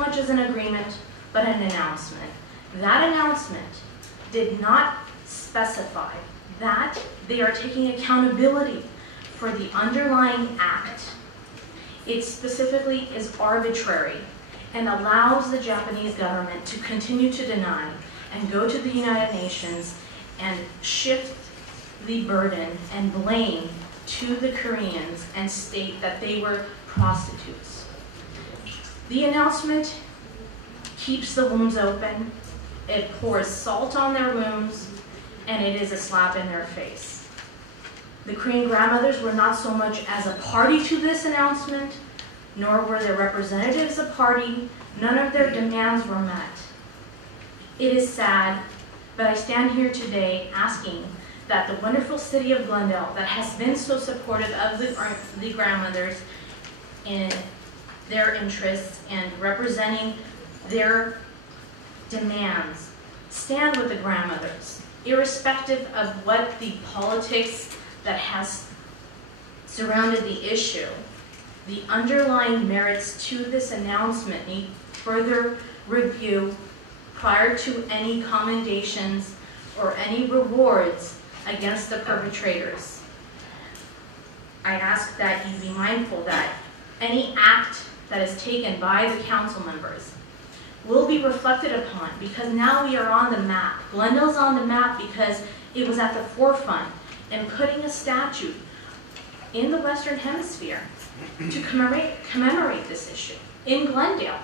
much as an agreement, but an announcement. That announcement did not specify that they are taking accountability for the underlying act. It specifically is arbitrary and allows the Japanese government to continue to deny and go to the United Nations and shift the burden and blame to the Koreans and state that they were prostitutes. The announcement keeps the wounds open, it pours salt on their wounds, and it is a slap in their face. The Korean grandmothers were not so much as a party to this announcement, nor were their representatives a party. None of their demands were met. It is sad, but I stand here today asking that the wonderful city of Glendale, that has been so supportive of the grandmothers in their interests and representing their demands, stand with the grandmothers, irrespective of what the politics that has surrounded the issue. The underlying merits to this announcement need further review prior to any commendations or any rewards against the perpetrators. I ask that you be mindful that any act that is taken by the council members will be reflected upon, because now we are on the map. Glendale's on the map because it was at the forefront in putting a statue in the Western Hemisphere to commemorate this issue in Glendale.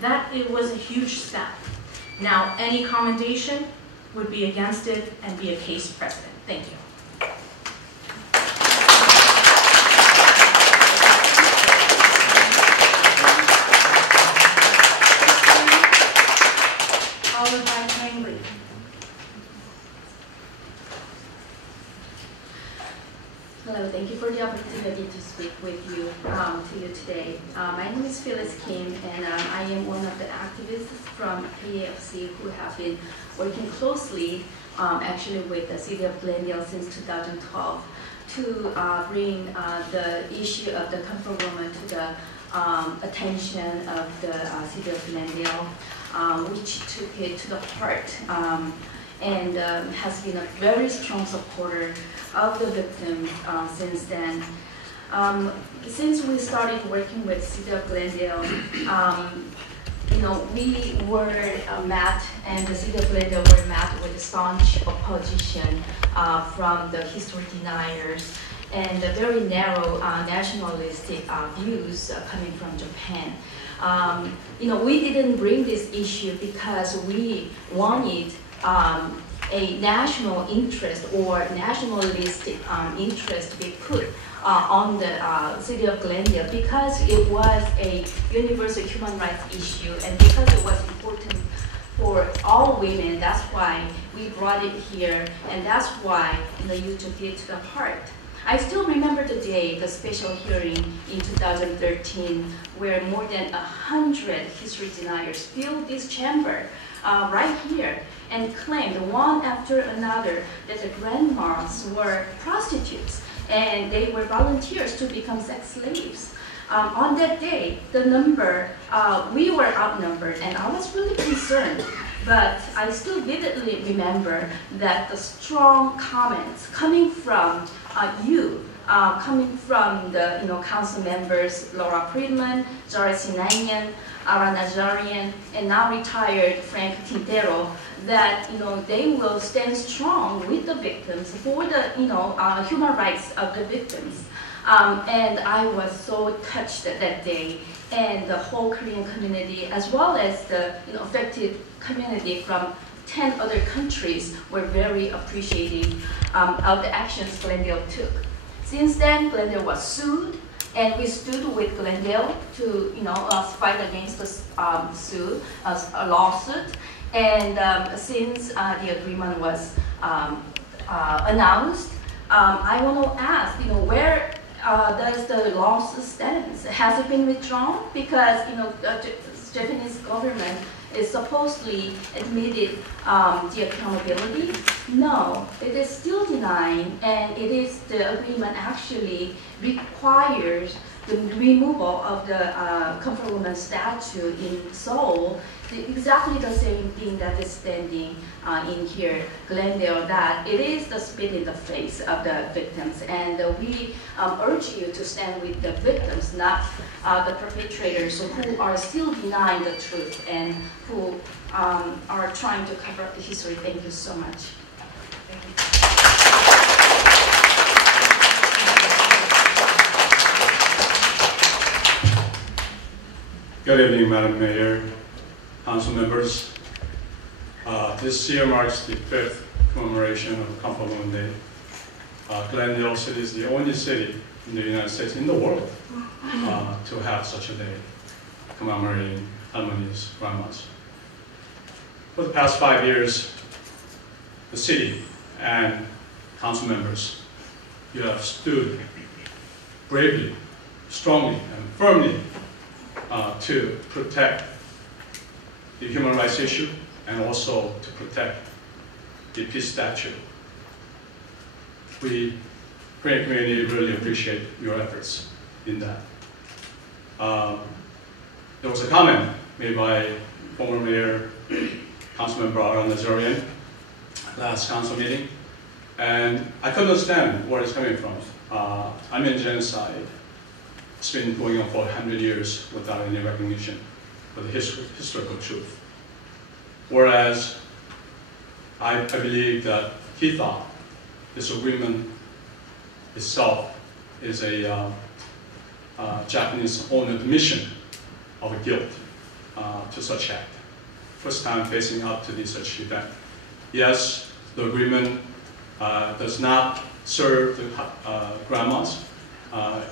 That it was a huge step. Now, any commendation would be against it and be a case precedent. Thank you. Followed by Kangli. Hello, thank you for the opportunity to speak with you today. My name is Phyllis Kim, and I am one of the activists from KFC who have been working closely actually with the city of Glendale since 2012 to bring the issue of the comfort woman to the attention of the city of Glendale, which took it to the heart and has been a very strong supporter of the victims since then. Since we started working with City of Glendale, we were met, and the City of Glendale were met with staunch opposition from the history deniers and the very narrow nationalistic views coming from Japan. We didn't bring this issue because we wanted a national interest or nationalistic interest to be put on the city of Glendale, because it was a universal human rights issue and because it was important for all women. That's why we brought it here, and that's why you took it to the heart. I still remember the day, the special hearing in 2013, where more than 100 history deniers filled this chamber right here and claimed one after another that the grandmas were prostitutes and they were volunteers to become sex slaves. On that day, the number, we were outnumbered, and I was really concerned. But I still vividly remember that the strong comments coming from coming from the council members Laura Friedman, Zara Sinanian, Ara Najarian, and now retired Frank Quintero, that they will stand strong with the victims for the human rights of the victims. And I was so touched that day, and the whole Korean community, as well as the affected community from 10 other countries, were very appreciative of the actions Glendale took. Since then, Glendale was sued, and we stood with Glendale to fight against the lawsuit. And since the agreement was announced, I want to ask, where does the lawsuit stand? Has it been withdrawn? Because the Japanese government is supposedly admitted the accountability. No, it is still denying, and it is the agreement actually requires the removal of the comfort woman statue in Seoul, exactly the same thing that is standing in here, Glendale, that it is the spit in the face of the victims. And we urge you to stand with the victims, not the perpetrators who are still denying the truth and who are trying to cover up the history. Thank you so much. Thank you. Good evening, Madam Mayor, council members. This year marks the 5th commemoration of Comfort Women Day. Glendale City is the only city in the United States, in the world, to have such a day, commemorating harmonies, grandmas. For the past 5 years, the city and council members, you have stood bravely, strongly, and firmly to protect the human rights issue and also to protect the peace statue. We, Korean community, really appreciate your efforts in that. There was a comment made by former Mayor, Councilmember Aaron Nazarian, last council meeting, and I couldn't understand where it's coming from. Armenian genocide, it's been going on for 100 years without any recognition for the historical truth. Whereas I believe that he thought this agreement itself is a Japanese own admission of a guilt to such act. First time facing up to such event. Yes, the agreement does not serve the grandmas. The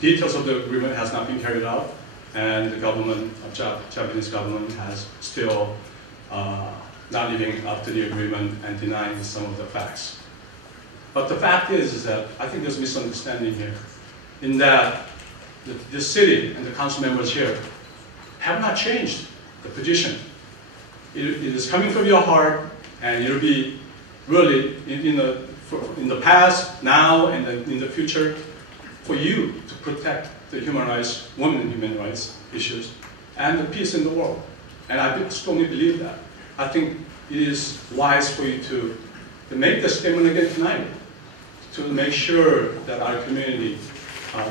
details of the agreement has not been carried out, and the government, Japanese government, has still not living up to the agreement and denying some of the facts. But the fact is that I think there's a misunderstanding here, in that the city and the council members here have not changed the position. It is coming from your heart, and it'll be really in the past, now, and in the future, for you to protect the human rights, women human rights issues, and the peace in the world. And I strongly believe that. I think it is wise for you to make the statement again tonight, to make sure that our community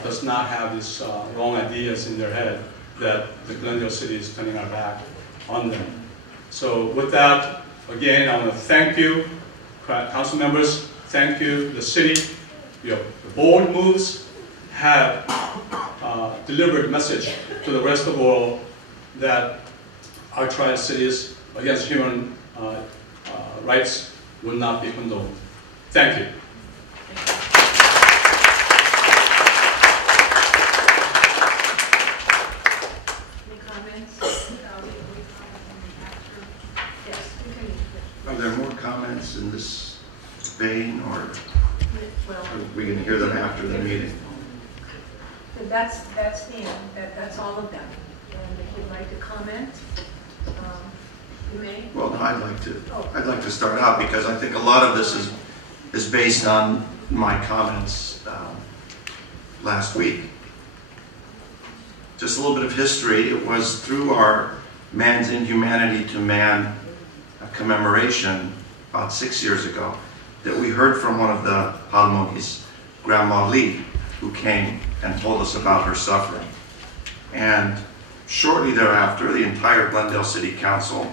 does not have these wrong ideas in their head that the Glendale City is turning our back on them. So with that, again, I want to thank you, council members. Thank you, the city. The bold moves have delivered a message to the rest of the world that our tri-cities against human rights will not be condoned. Thank you. Any comments? Yes, we can. Are there more comments in this vein, or Well, we can hear them after the meeting? that's the end. That's all of them. And if you'd like to comment, you may. Well, I'd like to start out, because I think a lot of this is based on my comments last week. Just a little bit of history. It was through our Man's Inhumanity to Man commemoration about 6 years ago that we heard from one of the Halmonis, Grandma Lee, who came and told us about her suffering. And shortly thereafter, the entire Glendale City Council,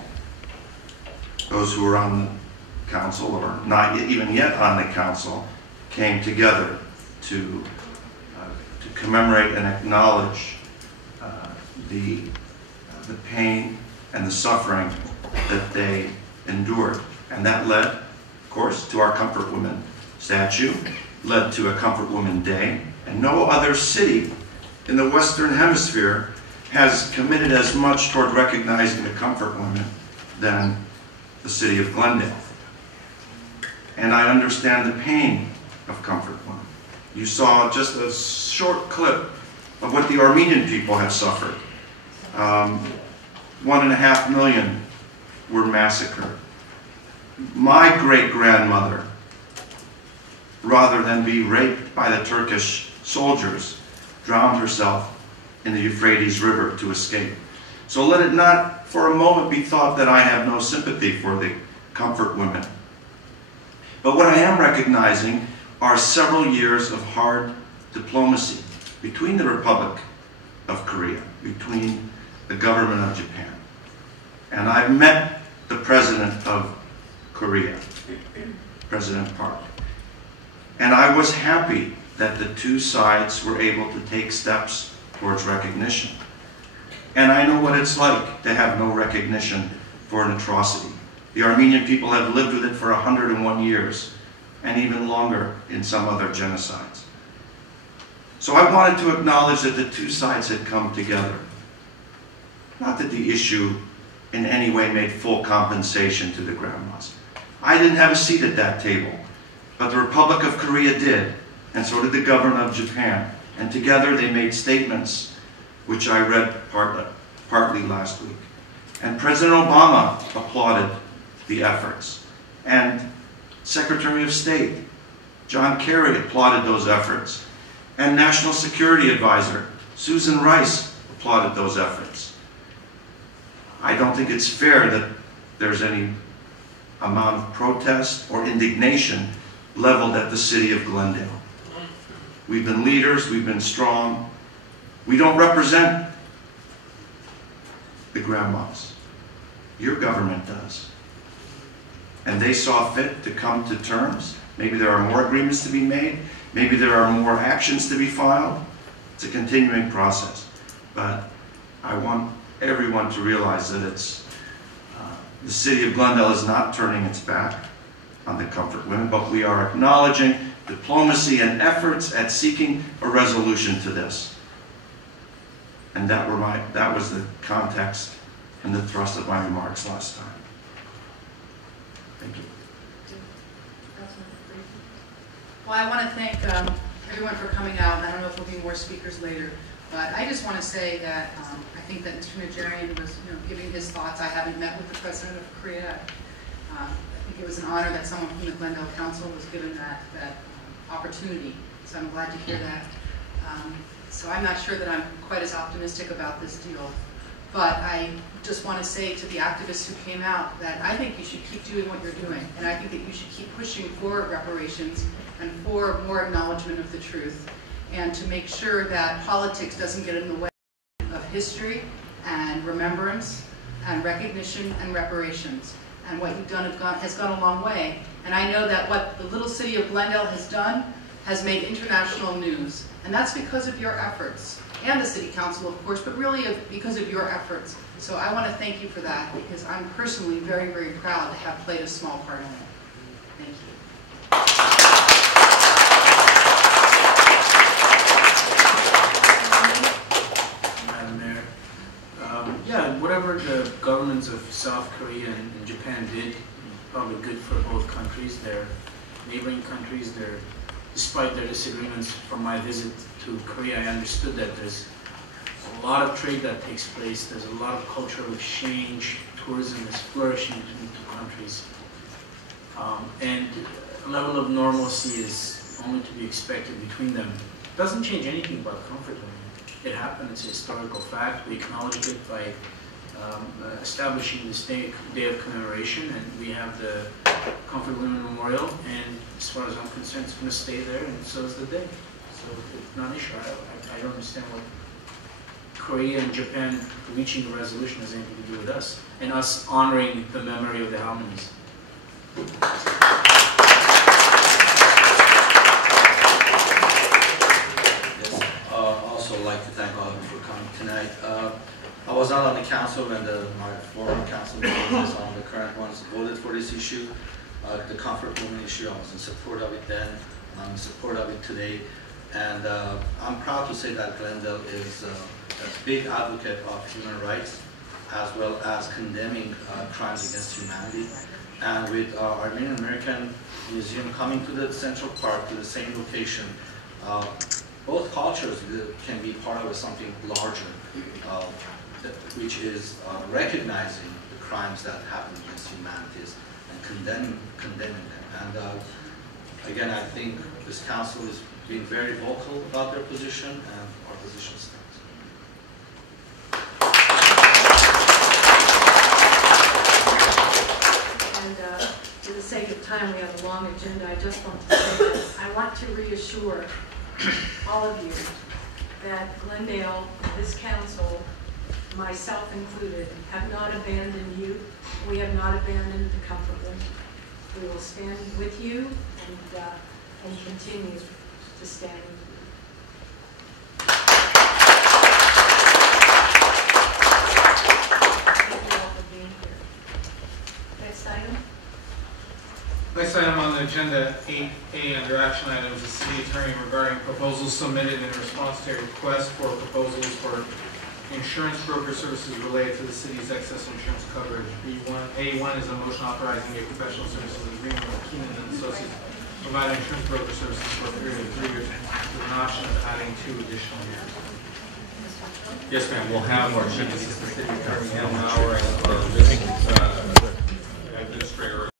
those who were on the council or not even yet on the council, came together to commemorate and acknowledge the pain and the suffering that they endured. And that led, of course, to our Comfort Women statue, led to a Comfort Women Day, and no other city in the Western Hemisphere has committed as much toward recognizing the Comfort Women than the city of Glendale. And I understand the pain of Comfort Women. You saw just a short clip of what the Armenian people have suffered. 1.5 million were massacred. My great-grandmother, rather than be raped by the Turkish soldiers, drowned herself in the Euphrates River to escape. So let it not for a moment be thought that I have no sympathy for the comfort women. But what I am recognizing are several years of hard diplomacy between the Republic of Korea, between the government of Japan. And I've met the President of Korea, President Park. And I was happy that the two sides were able to take steps towards recognition. And I know what it's like to have no recognition for an atrocity. The Armenian people have lived with it for 101 years, and even longer in some other genocides. So I wanted to acknowledge that the two sides had come together. Not that the issue in any way made full compensation to the grandmas. I didn't have a seat at that table, but the Republic of Korea did, and so did the government of Japan. And together they made statements which I read partly last week. And President Obama applauded the efforts. And Secretary of State John Kerry applauded those efforts. And National Security Advisor Susan Rice applauded those efforts. I don't think it's fair that there's any amount of protest or indignation leveled at the city of Glendale. We've been leaders, we've been strong. We don't represent the grandmas. Your government does. And they saw fit to come to terms. Maybe there are more agreements to be made. Maybe there are more actions to be filed. It's a continuing process. But I want everyone to realize that the city of Glendale is not turning its back on the comfort women, but we are acknowledging diplomacy and efforts at seeking a resolution to this. And that was the context and the thrust of my remarks last time. Thank you. Well, I want to thank everyone for coming out. I don't know if there'll be more speakers later, but I just want to say that I think that Mr. Najarian was giving his thoughts. I haven't met with the President of Korea. I think it was an honor that someone from the Glendale Council was given that opportunity, so I'm glad to hear that. So I'm not sure that I'm quite as optimistic about this deal, but I just want to say to the activists who came out that I think you should keep doing what you're doing, and I think that you should keep pushing for reparations and for more acknowledgement of the truth, and to make sure that politics doesn't get in the way of history and remembrance and recognition and reparations. And what you've done has gone a long way. And I know that what the little city of Glendale has done has made international news. And that's because of your efforts, and the city council, of course, but really because of your efforts. So I want to thank you for that, because I'm personally very, very proud to have played a small part in it. Thank you. Madam Mayor, yeah, whatever the governments of South Korea and Japan did, probably good for both countries. They're neighboring countries. Despite their disagreements from my visit to Korea, I understood that there's a lot of trade that takes place. There's a lot of cultural exchange. Tourism is flourishing between the two countries. And a level of normalcy is only to be expected between them. It doesn't change anything about comfort women. It happened, it's a historical fact. We acknowledged it by establishing this day of commemoration, and we have the Comfort Women Memorial, and as far as I'm concerned, it's going to stay there, and so is the day. So it's not an issue. I don't understand what Korea and Japan reaching a resolution has anything to do with us, and us honoring the memory of the Halmanis. Also like to thank all of you for coming tonight. I was not on the council when my former council members on the current ones voted for this issue. The comfort women issue, I was in support of it then, and I'm in support of it today. And I'm proud to say that Glendale is a big advocate of human rights, as well as condemning crimes against humanity. And with our Armenian American Museum coming to the Central Park, to the same location, both cultures can be part of something larger, which is recognizing the crimes that happen against humanity and condemning them. And again, I think this council is being very vocal about their position, and our opposition stance. And for the sake of time, we have a long agenda. I just want to say this. I want to reassure all of you that Glendale, this council, myself included, have not abandoned you. We have not abandoned the comfortable. We will stand with you and continue to stand with you. Thank you all for being here. Next item. Next item on the agenda, 8A, under action items, the city attorney regarding proposals submitted in response to a request for proposals for insurance broker services related to the city's excess insurance coverage. A1 is a motion authorizing a professional services agreement with Keenan & Associates to provide insurance broker services for a period of 3 years with an option of adding 2 additional years. Yes, ma'am. We'll have our chief assistant city attorney, Al Mauer, and